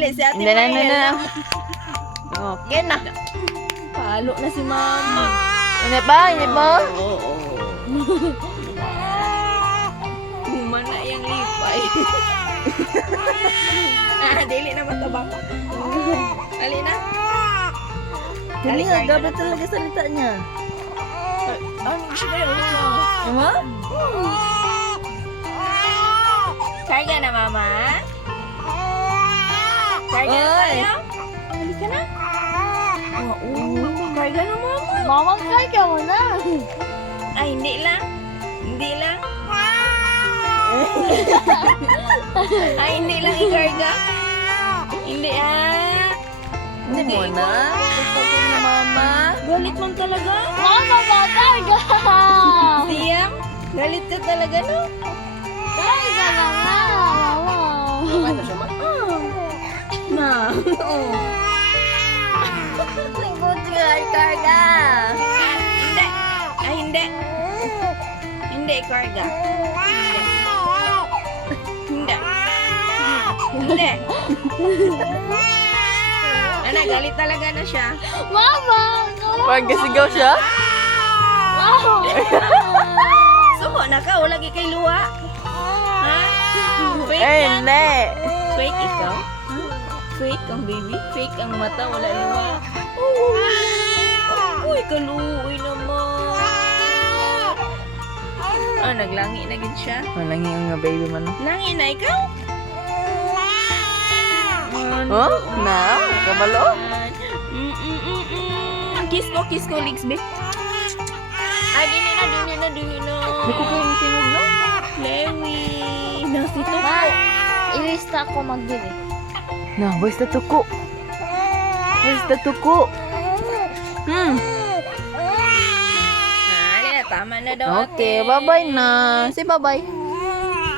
dili si Ate Hindi na, Mariel. Okay na. Palo na si Mama. Hindi ba? Hindi ba? Oo. Humana yung lipay. Dili na matabang. Dali na. Hindi nga, gabi talaga salita niya. Ano siya yun? Mama? Karga na, Mama. Karga na Oy. tayo. Halika na. Karga na, Mama. Mama, karga mo na. Ay, hindi lang. Hindi lang. Ay, hindi lang ikarga. Hindi Hindi mo na. Gusto ko na mama. Galit mo talaga. Mama, ba, karga. Siyam, galit ka talaga, no? Karga na nga, mama. Na. Lingkod ka, karga. Hindi. Ay, hindi. Hindi, karga. Hindi. Hindi. Ano, galit talaga na siya. Mama, Parang gasigaw siya. Mama. Suko na ka, wala kay luwa. Ha? Fake Eh, yan. hindi. Fake ikaw? Fake ang baby? Fake ang mata, wala luwa. Uy, kaluoy naman. Ah, naglangi na gid siya. Walang yung baby man. Langi na ikaw? Oh? Na? Kabalo? Kiss ko, legs, babe. Ay, dini na. Hindi ko kayo tinog, no? Lewi. Nasito Ma, ko. ilista ko magbili. Na, where's the tuko? Where's the tuko? Alin na, tama na daw. Okay, bye-bye na. Say bye-bye.